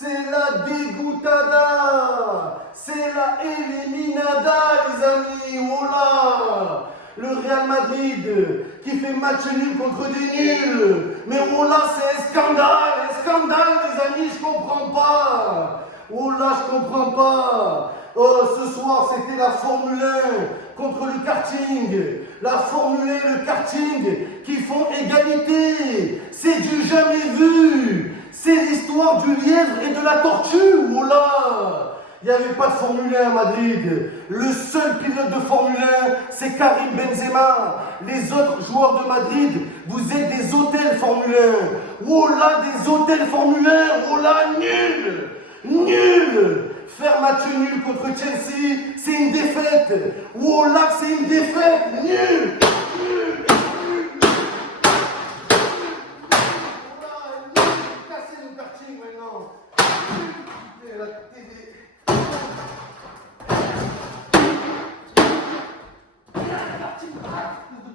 c'est la dégoûtada, c'est la eliminada, les amis. Oh là, le Real Madrid qui fait match nul contre des nuls. Mais oh là, c'est un scandale, les amis, je comprends pas. Oh là, je comprends pas. Oh, ce soir, c'était la Formule 1 contre le karting. La Formule 1 et le karting qui font égalité. C'est du jamais vu. C'est l'histoire du lièvre et de la tortue. Oh là, il n'y avait pas de Formule 1 à Madrid. Le seul pilote de Formule 1, c'est Karim Benzema. Les autres joueurs de Madrid, vous êtes des hôtels Formule 1. Oh là, des hôtels Formule 1. Oh là, nul. Nul. Faire match nul contre Chelsea, c'est une défaite. Oh là, c'est une défaite. Nul. Nul. Casser le karting maintenant. La télé.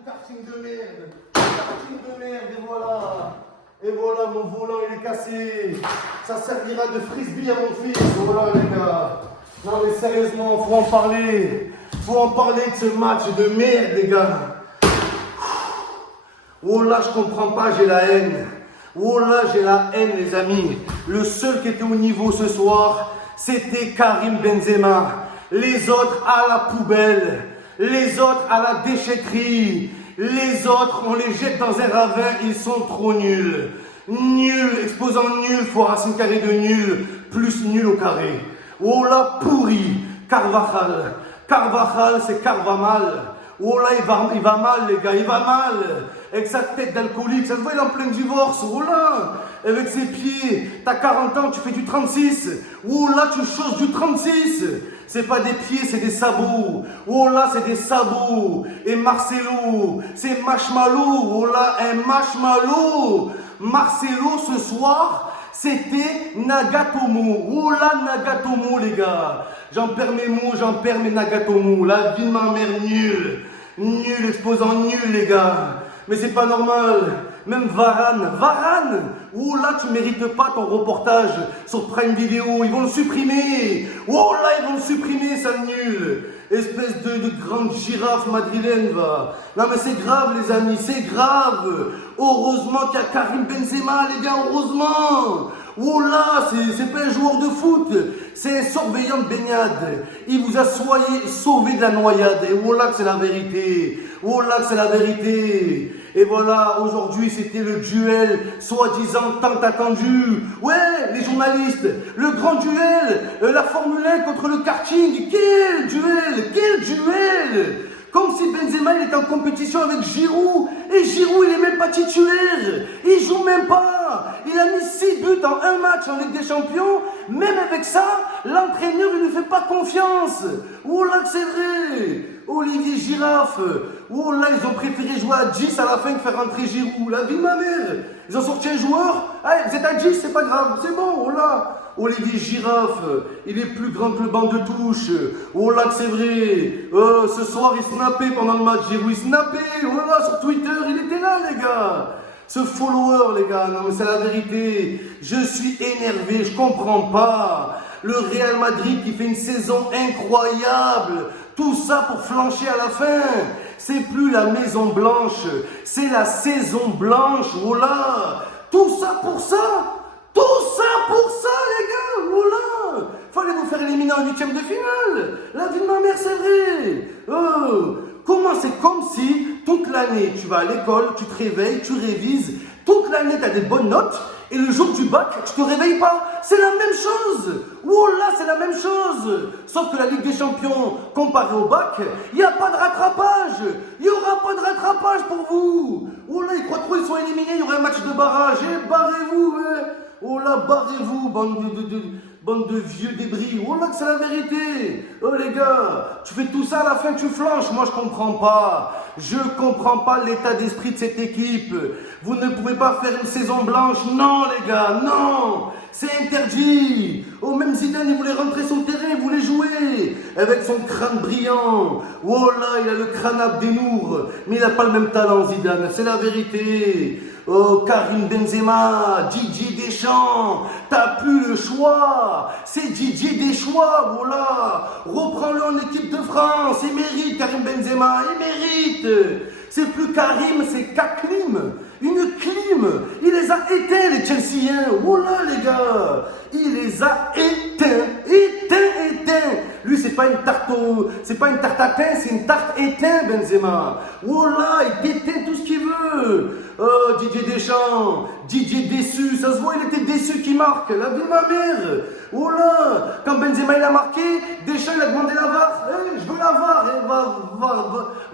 Karting de merde. Karting de merde, et voilà. Et voilà, mon volant il est cassé. Ça servira de frisbee à mon fils. Voilà les gars. Non mais sérieusement, faut en parler. Faut en parler de ce match de merde les gars. Oh là, je comprends pas, j'ai la haine. Oh là, j'ai la haine les amis. Le seul qui était au niveau ce soir, c'était Karim Benzema. Les autres à la poubelle. Les autres à la déchetterie. Les autres, on les jette dans un ravin, ils sont trop nuls. Nul, exposant nul, fois racine carrée de nul, plus nul au carré. Oh là, pourri, Carvajal. Carvajal, c'est Carvamal. Oh là, il va mal, les gars, il va mal. Avec sa tête d'alcoolique, ça se voit, il est en plein divorce. Oh là, avec ses pieds, t'as 40 ans, tu fais du 36. Oh là, tu choses du 36. C'est pas des pieds, c'est des sabots. Oh là, c'est des sabots. Et Marcelo, c'est Marshmallow. Oh là, un Marshmallow. Marcelo, ce soir, c'était Nagatomo. Oh là, Nagatomo, les gars. J'en perds mes mots, j'en perds mes Nagatomo. La vie de ma mère, nulle. Nul, exposant nul, les gars. Mais c'est pas normal. Même Varane, oh là, tu mérites pas ton reportage sur Prime Video, ils vont le supprimer. Oh là, ils vont le supprimer, ça nul. Espèce de grande girafe madrilène, va. Non mais c'est grave, les amis, c'est grave. Heureusement qu'il y a Karim Benzema, les gars, heureusement. Oh là, c'est pas un joueur de foot, c'est un surveillant de baignade. Il vous a sauvé de la noyade. Et oh là que c'est la vérité. Oh là que c'est la vérité. Et voilà, aujourd'hui c'était le duel, soi-disant tant attendu. Ouais, les journalistes, le grand duel, la Formule 1 contre le karting. Quel duel, quel duel! Comme si Benzema il était en compétition avec Giroud. Et Giroud il est même pas titulaire. Il joue même pas. Il a mis 6 buts en un match en Ligue des Champions. Même avec ça, l'entraîneur il ne fait pas confiance. Oh là que c'est vrai. Olivier Girafe. Oh là ils ont préféré jouer à 10 à la fin que faire rentrer Giroud. La vie de ma mère. Ils ont sorti un joueur. Allez, vous êtes à 10, c'est pas grave. C'est bon, oh là. Olivier Girafe, il est plus grand que le banc de touche. Oh là que c'est vrai. Ce soir il snappait pendant le match. Giroud il snappait. Oh là sur Twitter, il était là les gars. Ce follower les gars, non mais c'est la vérité. Je suis énervé, je comprends pas. Le Real Madrid qui fait une saison incroyable. Tout ça pour flancher à la fin. C'est plus la Maison Blanche, c'est la saison blanche. Oh là. Tout ça pour ça. Tout ça pour ça, les gars. Oh là. Fallait vous faire éliminer en 8e de finale. La vie de ma mère, c'est vrai. Comment c'est comme si toute l'année, tu vas à l'école, tu te réveilles, tu révises. Toute l'année, tu as des bonnes notes. Et le jour du bac, tu te réveilles pas. C'est la même chose. Oh là, c'est la même chose. Sauf que la Ligue des Champions, comparée au bac, il n'y a pas de rattrapage. Il n'y aura pas de rattrapage pour vous. Oh là, ils croient trop, ils sont éliminés. Il y aura un match de barrage. Eh, barrez-vous. Oh là, barrez-vous, bande de vieux débris. Oh là, que c'est la vérité. Oh les gars, tu fais tout ça à la fin, tu flanches. Moi, je comprends pas. Je comprends pas l'état d'esprit de cette équipe. Vous ne pouvez pas faire une saison blanche. Non, les gars, non. C'est interdit. Oh, même Zidane, il voulait rentrer sur le terrain, il voulait jouer. Avec son crâne brillant. Oh là, il a le crâne Abdenour. Mais il n'a pas le même talent, Zidane. C'est la vérité. Karim Benzema, Didier Deschamps, t'as plus le choix, c'est Didier Deschamps, voilà, reprends-le en équipe de France, il mérite Karim Benzema, il mérite, c'est plus Karim, c'est Kaklim, une clim, il les a éteints les Chelseaiens, voilà les gars, il les a éteints. Lui, c'est pas une tarte à pain, c'est une tarte éteinte, Benzema. Voilà, il t'éteint tout ce qu'il veut. Oh, Didier Deschamps, Didier déçu, ça se voit, il était déçu qu'il marque. La vie de ma mère. Voilà, quand Benzema il a marqué, Deschamps il a demandé la VAR. Je veux la VAR.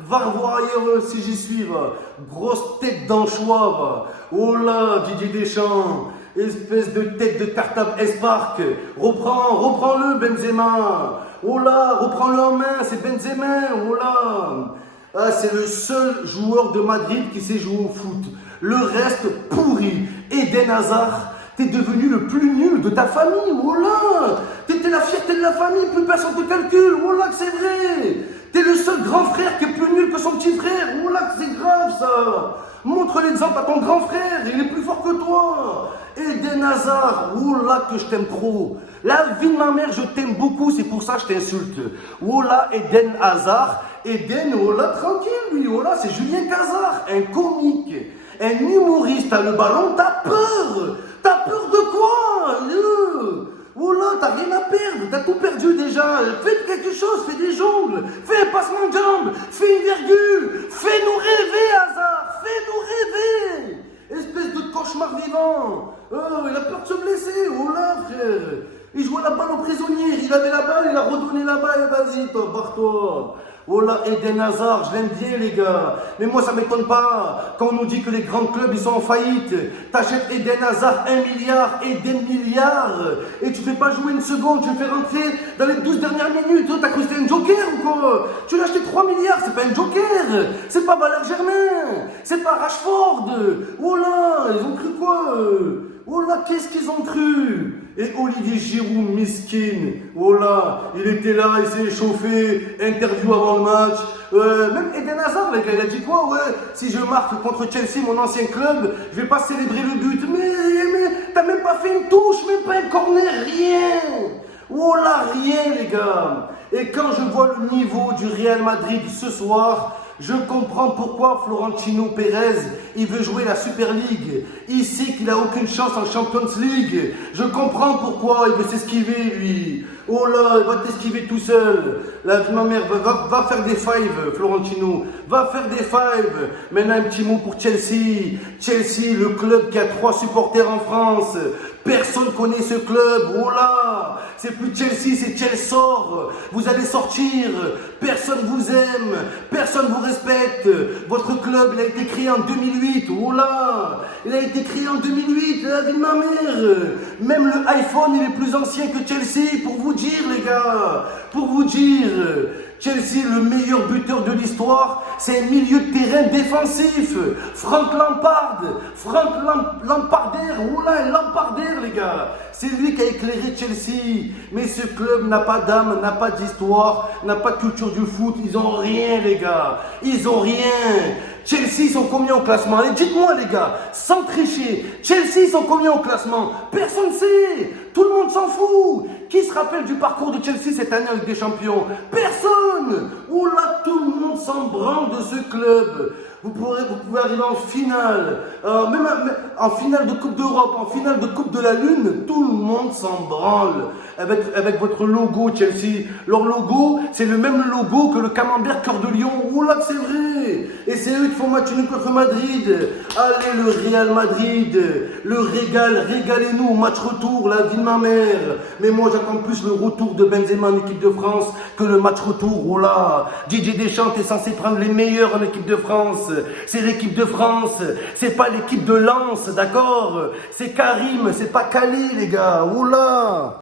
Va voir ailleurs si j'y suis. Va. Grosse tête d'anchois. Va. Oh là, Didier Deschamps. Espèce de tête de cartable Espark. Reprends-le, Benzema. Oh là, reprends-le en main, c'est Benzema. Oh là. Ah, c'est le seul joueur de Madrid qui sait jouer au foot. Le reste pourri. Eden Hazard, t'es devenu le plus nul de ta famille. Oh là. T'étais la fierté de la famille, plus personne te calcule. Oh là que c'est vrai. T'es le seul grand frère qui est plus nul que son petit frère. Oh là que c'est grave ça. Montre l'exemple à ton grand frère, il est plus fort que toi. Eden Hazard, oh là que je t'aime trop. La vie de ma mère, je t'aime beaucoup, c'est pour ça que je t'insulte. Oh là, Eden Hazard, Eden, oh là, tranquille lui, oh là, c'est Julien Cazard, un comique, un humoriste, t'as le ballon, t'as peur. T'as peur de quoi? Oh là, t'as rien à perdre, t'as tout perdu déjà. Fais quelque chose, fais des jongles, fais un passement de jambes, fais une virgule, fais-nous rêver, Hazard, fais-nous rêver. Espèce de cauchemar vivant. Oh, il a peur de se blesser, oh là, frère. Il jouait la balle au prisonnier, il avait la balle, il a redonné la balle, et vas-y, toi, barre-toi. Oh là, Eden Hazard, je l'aime bien, les gars. Mais moi, ça m'étonne pas. Quand on nous dit que les grands clubs, ils sont en faillite, t'achètes Eden Hazard 1 milliard, Eden milliard, et tu fais pas jouer une seconde, tu le fais rentrer dans les 12 dernières minutes. Oh, t'as cru que c'était un joker ou quoi? Tu l'as acheté 3 milliards, c'est pas un joker. C'est pas Valère Germain, c'est pas Rashford. Oh là, ils ont cru quoi? Oh là, qu'est-ce qu'ils ont cru? Et Olivier Giroud, miskin, oh là, il était là, il s'est échauffé, interview avant le match. Même Eden Hazard, les gars, il a dit quoi? Ouais, si je marque contre Chelsea, mon ancien club, je vais pas célébrer le but. Mais t'as même pas fait une touche, même pas un corner, rien. Oh là, rien, les gars. Et quand je vois le niveau du Real Madrid ce soir, je comprends pourquoi Florentino Pérez, il veut jouer la Super League. Il sait qu'il n'a aucune chance en Champions League. Je comprends pourquoi il veut s'esquiver, lui. Oh là, il va t'esquiver tout seul. La ma mère, va faire des fives, Florentino. Va faire des fives. Maintenant, un petit mot pour Chelsea. Chelsea, le club qui a 3 supporters en France. Personne connaît ce club. Oh là, c'est plus Chelsea, c'est Chelsea. Vous allez sortir. Personne vous aime. Personne vous respecte. Votre club, il a été créé en 2008. Oh là, il a été créé en 2008. La vie de ma mère. Même le iPhone, il est plus ancien que Chelsea. Pour vous dire, les gars. Pour vous dire. Chelsea, le meilleur buteur de l'histoire, c'est un milieu de terrain défensif. Frank Lampard, Lampardaire, oula, Lampardaire, les gars. C'est lui qui a éclairé Chelsea. Mais ce club n'a pas d'âme, n'a pas d'histoire, n'a pas de culture du foot. Ils ont rien, les gars. Ils ont rien. Chelsea, ils sont combien au classement? Allez, dites-moi, les gars, sans tricher. Chelsea, ils sont combien au classement? Personne ne sait. Tout le monde s'en fout. Qui se rappelle du parcours de Chelsea cette année avec des champions? Personne. Oh là, tout le monde s'en branle de ce club. Vous pouvez arriver en finale, même en finale de Coupe d'Europe, en finale de Coupe de la Lune, tout le monde s'en branle. Avec votre logo Chelsea. Leur logo, c'est le même logo que le camembert Cœur de Lion. Oh là, c'est vrai. Et c'est eux qui font match nul contre Madrid. Allez, le Real Madrid, le régal, régalez-nous au match retour, la vie de ma mère. Mais moi, j'attends plus le retour de Benzema en équipe de France que le match retour. Oh là, Didier Deschamps est censé prendre les meilleurs en équipe de France. C'est l'équipe de France, c'est pas l'équipe de Lens, d'accord? C'est Karim, c'est pas Calais, les gars. Oh là.